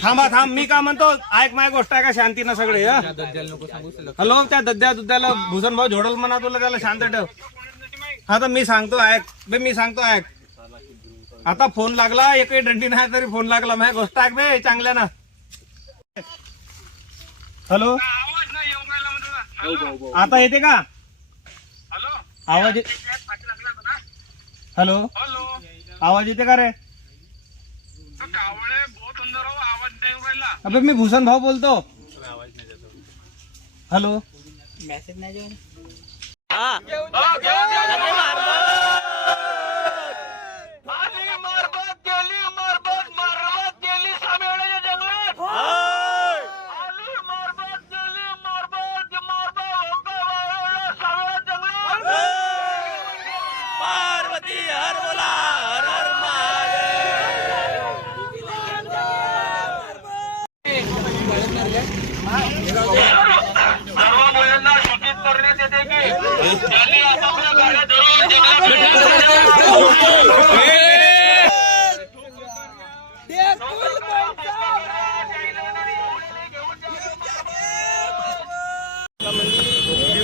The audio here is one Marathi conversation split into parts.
थांबा थांब, मी का म्हणतो ऐक माझी गोष्ट आहे का शांतीनं सगळे. हॅलो, त्या दुद्याला भूषण भाऊ झोडल म्हणा, तुला त्याला शांत ठेव. हा तर मी सांगतो ऐक बे, मी सांगतो ऐक. आता फोन लागला, एकही डंडी नाही तरी फोन लागला. माझी गोष्ट ऐक बे चांगल्या ना. हॅलो, आता येते का आवाज? हॅलो, आवाज येते का रे? अबे मी भूषण भाऊ बोलतो. हॅलो, मेसेज नाही जेवण.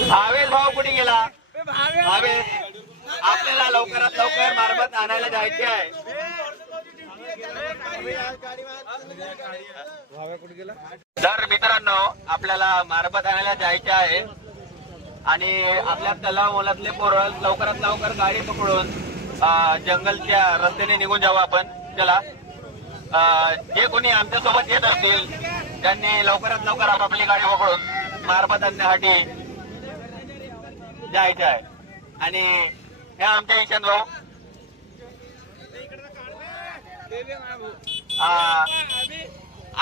भावेश भाऊ कुठे गेला? भावेश, आपल्याला लवकरात लवकर मारबत आणायला जायचे आहे. तर मित्रांनो, आपल्याला मारबत आणायला जायचे आहे आणि आपल्या तलाव मोलातले पोरं लवकरात लवकर गाडी पकडून जंगलच्या रस्त्याने निघून जाऊ आपण. चला, जे कोणी आमच्या सोबत येत असतील त्यांनी लवकरात लवकर आपापली गाडी पकडून मारबत आणण्यासाठी जायचं आहे. आणि हे आमच्या ईशान भाऊ,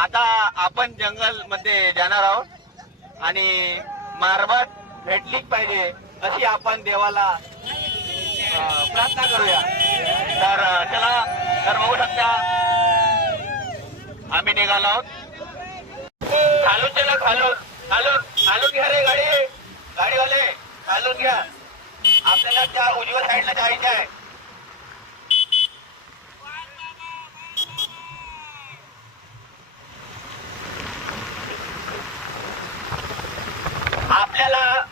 आता आपण जंगल मध्ये जाणार आहोत आणि मारबत भेटलीच पाहिजे अशी आपण देवाला प्रार्थना करूया. तर चला, तर बघू शकता आम्ही निघालो आहोत. खालून चला, खालून खालून खालून घ्या रे गाडीवाले, खालून घ्या. आपल्याला त्या उजव्या साईडला जायचं आहे. आपल्याला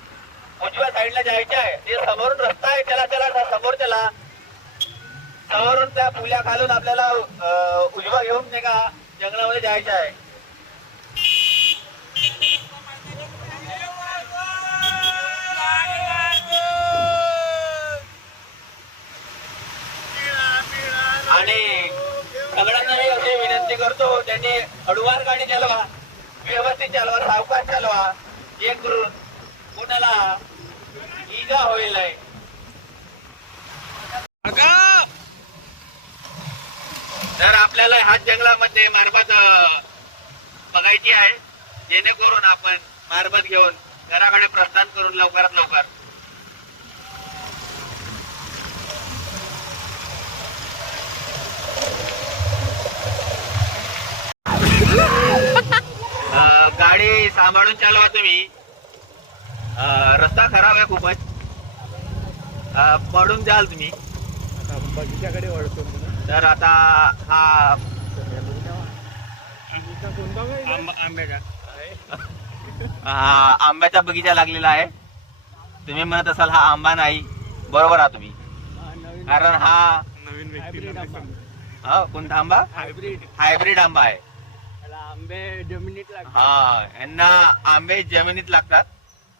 उजव्या साईडला जायचं आहे. ते समोरून रस्ता आहे, चला चला समोर चला. समोरून त्या पुल्या खालून आपल्याला उजवा घेऊन नाही का जंगलामध्ये जायचं आहे. आणि सगळ्यांना मी अशी विनंती करतो, त्यांनी हळूवार गाडी चालवा, व्यवस्थित चालवा, सावकाश चालवा, एक करून कुणाला इजा होईल नाही. तर आपल्याला ह्या जंगलामध्ये मारबत बघायची आहे, जेणेकरून आपण मारबत घेऊन घराकडे प्रस्थान करून लवकरात लवकर. गाडी सांभाळून चालवा तुम्ही. रस्ता खराब आहे खूपच, पडून जाल तुम्ही. बगीच्याकडे वळतो. तर आता हा आंब्याचा बगीचा लागलेला आहे. तुम्ही म्हणत असाल हा आंबा नाही, बरोबर आहात तुम्ही, कारण हा कोणता आंबा? हायब्रिड आंबा आहे. आंबे जमिनीत लागतात. हा, यांना आंबे जमिनीत लागतात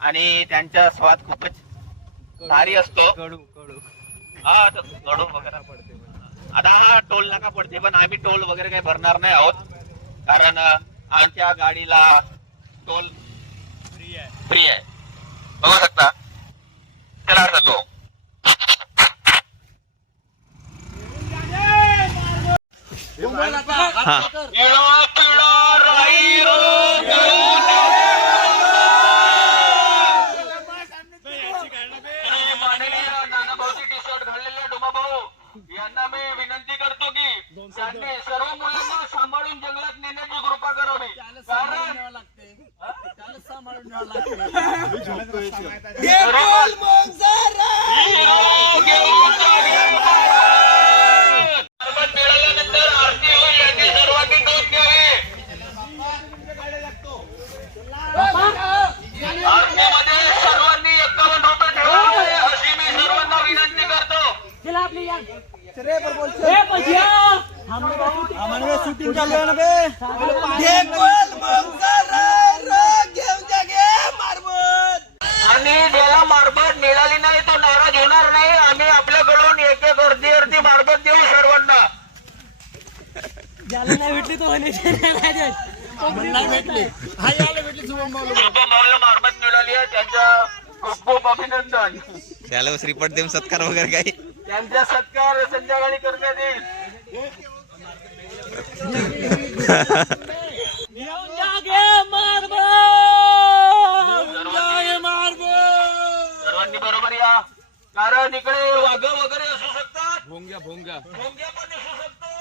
आणि त्यांचा स्वाद खूपच भारी असतो. हा, कडू वगैरे पडते. आता हा टोल नाका पडते, पण आम्ही टोल वगैरे काही भरणार नाही आहोत, कारण आमच्या गाडीला टोल फ्री आहे. बघू शकता. चला जातो. यांना मी विनंती करतो की त्यांनी सर्व मुलांना सांभाळून जंगलात नेण्याची कृपा करावी. मिळाल्यानंतर आरती होईल, यांनी सर्वांनी नोंद घ्यावी. शूटिंग चालू आहे ना बे. आणि ज्याला मारबत मिळाली नाही तो नाराज होणार नाही. आम्ही आपल्याकडून एक एक अर्धी मारबत देऊ सर्वांना. ज्याला नाही भेटली तो शुभमभाऊला मारबत मिळाली आहे. त्यांच्या खूप खूप अभिनंदन. त्याला श्रीपट देऊन सत्कार वगैरे काही त्यांचा सत्कार संध्याकाळी करण्यात येईल. सर्वांनी बरोबर या, कारण इकडे वाघ वगैरे असू शकतात. भोंग्या पण असू शकतो.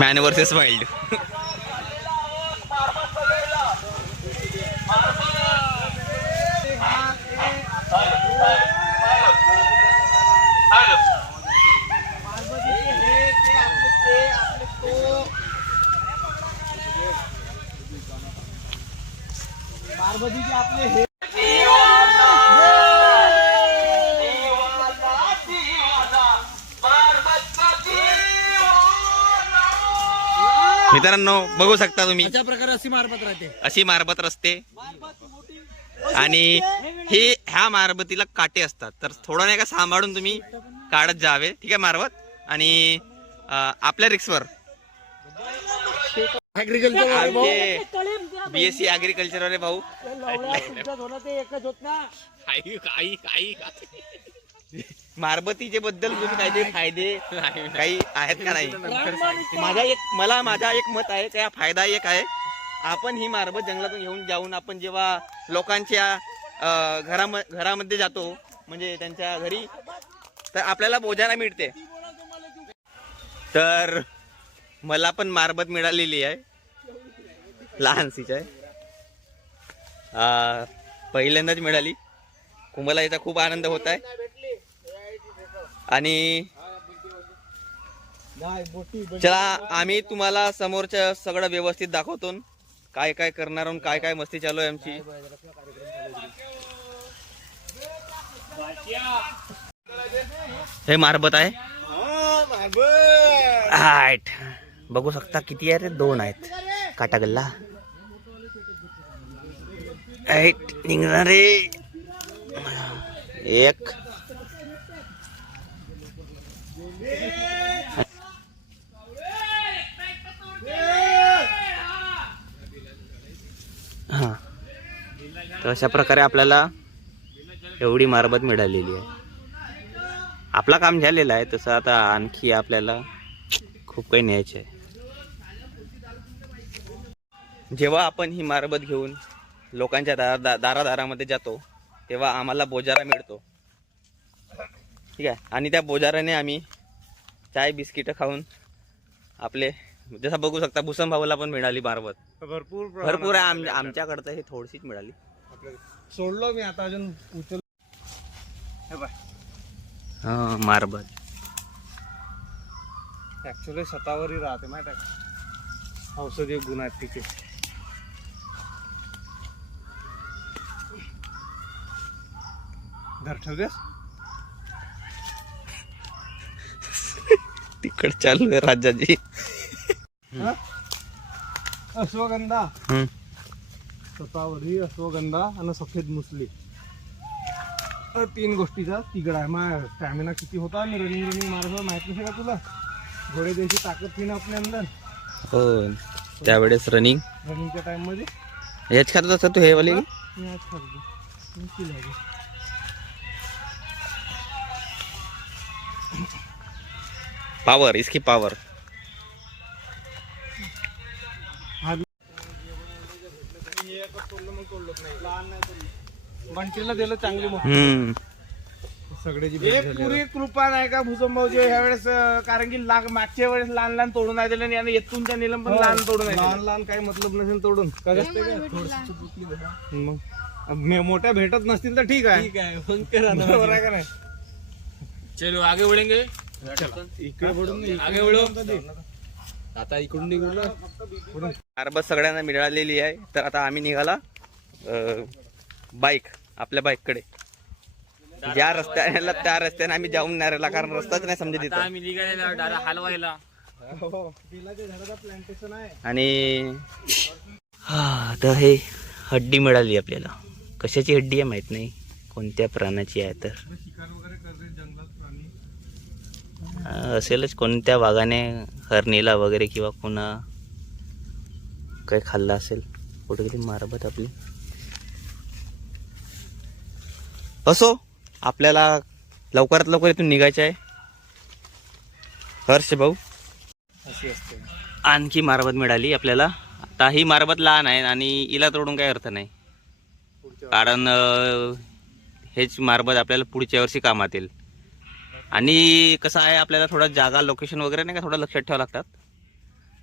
Man versus wild. मित्रांनो बघू शकता तुम्ही अशा प्रकारे अशी मारबत राहते. अशी मारबत रस्ते आणि ह्या मारबतीला काटे असतात, तर थोडं नाही का सांभाळून तुम्ही काढत जावे. ठीक आहे मारबत. आणि आपल्या रिक्सवर BSc ऍग्रिकल्चर वाले भाऊ मारबतीचे बद्दल तुम्ही काहीतरी फायदे काही आहेत का नाही? माझा एक मत आहे, त्या फायदा एक आहे. आपण ही मारबत जंगलातून घेऊन जाऊन आपण जेव्हा लोकांच्या घरामध्ये जातो, म्हणजे त्यांच्या घरी, तर आपल्याला बोजारा मिळते. तर मला पण मारबत मिळालेली आहे, लहानशीच आहे. पहिल्यांदाच मिळाली. कुंभला याचा खूप आनंद होत आहे. आणि चला आम्ही तुम्हाला समोरच्या सगळं व्यवस्थित दाखवतो, काय काय करणार आहोत, काय काय मस्ती चालू आहे आमची. हे मारबत आहे. हाट बघू शकता किती आहे रे, 2 आहेत. काटा गल्ला निघणारे 1. हा, तर अशा प्रकारे आपल्याला एवढी मारबत मिळालेली आहे. आपला काम झालेलं आहे. तसं आता आणखी आपल्याला खूप काही न्यायचं आहे. जेव्हा आपण ही मारबत घेऊन लोकांच्या दारादारामध्ये जातो, तेव्हा आम्हाला बोजारा मिळतो. ठीक आहे. आणि त्या बोजाराने आम्ही चाय बिस्किटं खाऊन आपले, जसं बघू शकता भूषण भाऊला पण मिळाली मारबत. भरपूर आहे. आमच्याकडचं हे थोडीशीच मिळाली. सोडलो मी आता, अजून उचल. हा मारबत ऍक्च्युअली स्वतःवरही राहते माहिती आहे का, औषधी गुण आहेत तिथे. धर ठेवतेस तिकड चालू आहे राजाजी. अश्वगंधा, स्वतःवरही अश्वगंधा आणि सफेद मुसली, 3 गोष्टीचा तिगड आहे. मग स्टॅमिना किती होता आणि रनिंग मारत माहित नसे का तुला? घोडे द्यायची ताकद थी ना आपल्या अंदर. हो, त्यावेळेस रनिंगच्या टाइम मध्ये हेच खात असत तू हे वाली. मी आज खातो पावर, इसकी पावर. बंटीला दिलं चांगली सगळे पुरी कृपा नाही का भूषण भाऊजी ह्यावेळेस, कारण की मागच्या वेळेस लहान लहान तोडून नाही दिलं आणि येतूनच्या निलम पण लहान तोडून लहान काही मतलब नसेल तोडून मग मोठ्या भेटत नसतील तर ठीक आहे. बरोबर आहे का नाही? चलो आगे बढ़ेंगे. इकडे पडून आगे बढ़ो. आता इकडून निघून मारबत सगळ्यांना मिळालेली आहे. तर आता आम्ही निघाला बाईक आपल्या बाईककडे. ज्या रस्त्याला त्या रस्त्याने आम्ही जाऊन नाही राहिला, कारण रस्ताच नाही समजत इथं. आम्ही निघालेला हलवायला. प्लांटेशन आहे. आणि हा तर हे हड्डी मिळाली आपल्याला. कशाची हड्डी आहे माहित नाही, कोणत्या प्राण्याची आहे तर असेलच, कोणत्या वाघाने हरणीला वगैरे किंवा पुन्हा काही खाल्लं असेल. कुठे गेली मारबत आपली. असो, आपल्याला लवकरात लवकर इथून निघायचं आहे. हर्ष भाऊ, अशी असते. आणखी मारबत मिळाली आपल्याला. आता ही मारबत लहान आहे आणि हिला तोडून काही अर्थ नाही, कारण हेच मारबत आपल्याला पुढच्या वर्षी कामात येईल. आणि कसं आहे, आपल्याला थोडा जागा लोकेशन वगैरे नाही का थोडं लक्षात ठेवावं लागतात.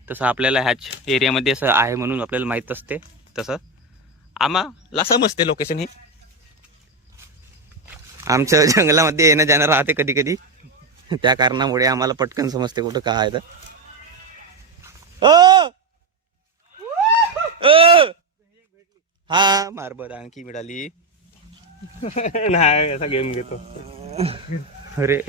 तसं आपल्याला ह्याच एरियामध्ये असं आहे म्हणून आपल्याला माहीत असते. तसं आम्हाला समजते लोकेशन. ही आमच्या जंगलामध्ये येणं जाणं राहते कधी कधी, त्या कारणामुळे आम्हाला पटकन समजते कुठं काय आहे तर. हा मारबत आणखी मिळाली. नाही, असा गेम घेतो. अरे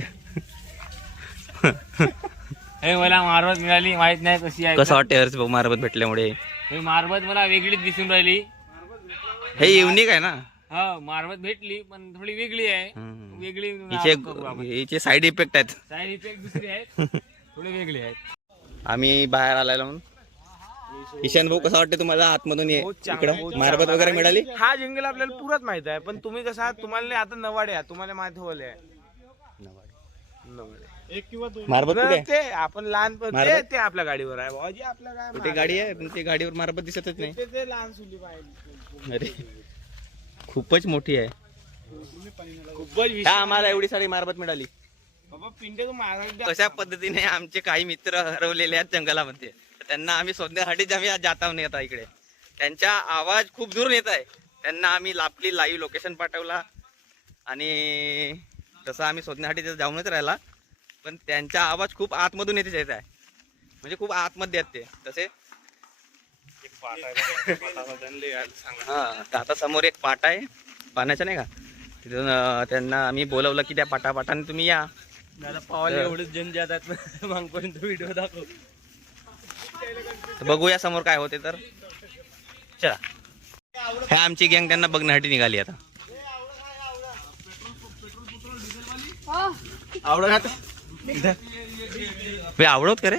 हे मला मारबत मिळाली, माहित नाही कशी आहे. कसं वाटते हर्ष भाऊ मारबत भेटल्यामुळे? हे मारबत मला वेगळीच दिसून राहिली. हे युनिक आहे ना. हा, मारबत भेटली पण थोडी वेगळी आहे. हम्म. वेगळी हिचे साईड इफेक्ट आहेत. साईड इफेक्ट दुसरी आहेत, थोडी वेगळी आहेत. आम्ही बाहेर आलेलो म्हणून. ईशान भाऊ, कसं वाटतं तुम्हाला आतमधून इकडं मारबत वगैरे मिळाली? हा जंगल आपल्याला पुराच माहित आहे, पण तुम्ही कसं आहात, तुम्हाला आता नवाडे आहे, तुम्हाला माहित होले मारबत कुठे आहे? ते आपण लहान मारबत? ते आपल्या गाडीवर आहे भाऊजी. आपल्या काय कुठे गाडी आहे, पण ते गाडीवर मारबत दिसतच नाही. ते लहान सुली पाहिजे. अरे खूपच मोठी आहे. खूपच का आम्हाला एवढी सारी मारबत मिळाली? बाबा पिंडे तू महाराज. कशा पद्धतीने आमचे काही मित्र हरवलेले आहेत जंगलामध्ये, त्यांना आम्ही शोधण्यासाठीच आम्ही आज जात आहोत आता इकडे. त्यांचा आवाज खूप दूर येत आहे. त्यांना आम्ही आपली लाईव्ह लोकेशन पाठवला आणि तसं आम्ही शोधण्यासाठी तिथं जाऊनच राहिला, पण त्यांचा आवाज खूप आतमधून येत आहे, म्हणजे खूप आतमध्ये आहेत ते. तसे हा, तर आता समोर एक पाट आहे पाण्याचा नाही का, तिथून त्यांना आम्ही बोलवलं की त्या पाटापाटाने तुम्ही या. पावाले एवढेच जण जातात मागपर्यंत व्हिडिओ दाखव. तर बघूया समोर काय होते. तर चला, हे आमची गँग त्यांना बघण्यासाठी निघाली आता. आवडत आवडत का रे?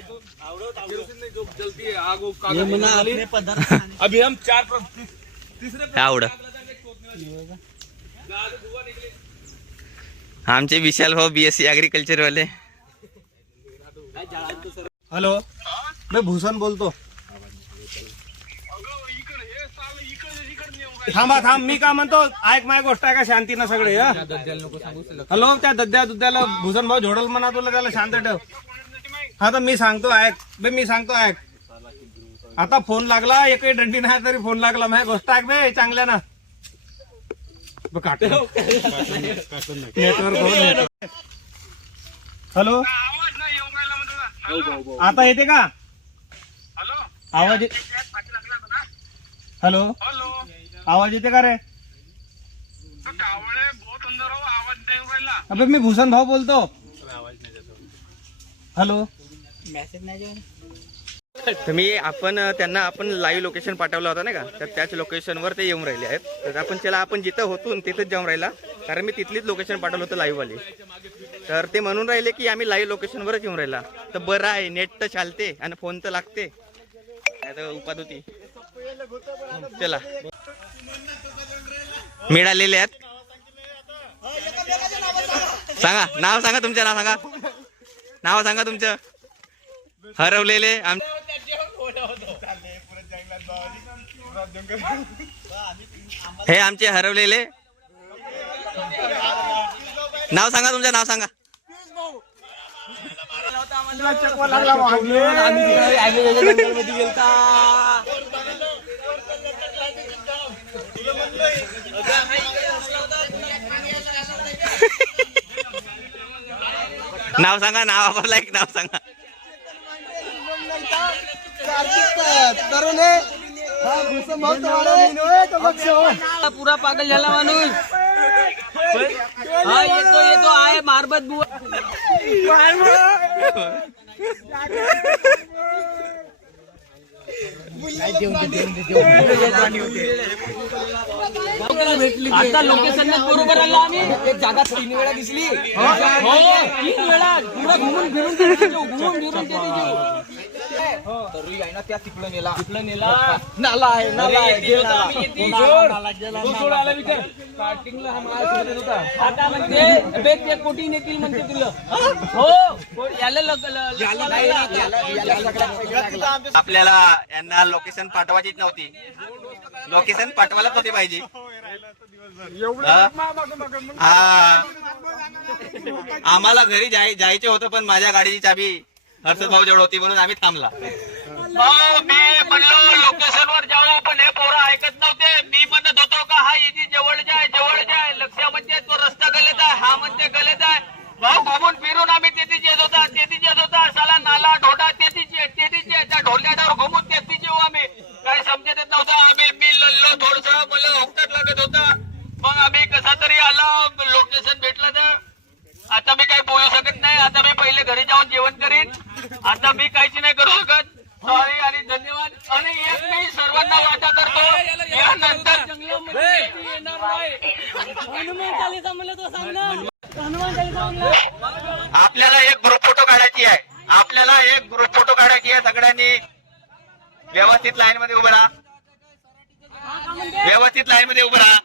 अभी हम आवड आमचे विशाल भाऊ BSc ऍग्रिकल्चर वाले. हॅलो, मैं भूषण बोलतो. थांब, मी का म्हणतो, ऐक माझी गोष्ट आहे का शांतीनं सगळे. हॅलो, त्या दद्या दुद्याला भूषण भाऊ झोडल म्हणा, तुला त्याला शांत ठेव. हा तर मी सांगतो ऐक. आता फोन लागला, एकही दंडी नाही तरी फोन लागला. माझी गोष्ट ऐक बे चांगल्या ना. नेटवर्क. हॅलो, आता येते का आवाज? हॅलो, आवाज येते का रे? अबे मी भूषण भाऊ बोलतो. हॅलो, आपण त्यांना लाईव्ह लोकेशन पाठवलं होतं नाही का, तर त्याच लोकेशनवर ते येऊन राहिले आहेत. तर आपण जिथं होतो तिथंच जाऊन राहिला, कारण मी तिथलीच लोकेशन पाठवलं होतं लाईव्ह वाले. तर ते म्हणून राहिले की आम्ही लाईव्ह लोकेशनवरच येऊन राहिला. तर बरं आहे, नेट तर चालते आणि फोन तर लागते, नाही तर उपात होती. चला, मिळालेले आहेत. सांगा नाव, सांगा तुमचं नाव सांगा तुमचं. हरवलेले हे आमचे हरवलेले. नाव सांगा तुमचं, नाव सांगा. नाव सांगा, नाव आपला एक नाव सांगा. पुरा पागल झाला माणूस. हा येतो येतो आहे मारबत बुवा. आता लोकेशन बरोबर आलो आम्ही. एक जागा 3 वेळा दिसली. हो 3 वेळा पुरा घुमून फिरून तरी आहे ना त्या तिकडं नेला नाला आहे नाला स्टार्टिंगला आता म्हणते ते कोटी नेतील म्हणते तुला. हो याला आपल्याला यांना लोकेशन पाठवायचीच नव्हती. लोकेशन पाठवायलाच नव्हती पाहिजे. हा. आम्हाला घरी जायचे होतं पण माझ्या गाडीची चाबी हर्षद भाऊ जवळ होती म्हणून आम्ही थांबला. मी म्हणलो लोकेशन वर जाऊ पण हे पोरं ऐकत नव्हते. मी म्हणत होतो का हा इथे जवळ जाय लक्ष म्हणते तो रस्ता गलत आहे हा म्हणते गलत आहे. भाऊ घुमून फिरून आम्ही तेथीच येत होता साला नाला ढोडा तेथीच त्या ढोल्यावर घुमून तेथीच येऊ आम्ही. काही समजत येत नव्हतं. मी लल्लो थोडस मला हक्कात लागत होता. मग आम्ही कसा तरी आला लोकेशन भेटलं तर. आता मी काही बोलू शकत नाही. आता मी पहिले घरी जाऊन जेवण करीन. आता मी काहीच नाही करू शकत. सॉरी आणि धन्यवाद. आणि एक मी सर्वांना वाटा करतो यानंतर आपल्याला एक ग्रुप फोटो काढायची आहे. सगळ्यांनी व्यवस्थित लाईन मध्ये उभं राहा. व्यवस्थित लाईन मध्ये उभं राहा.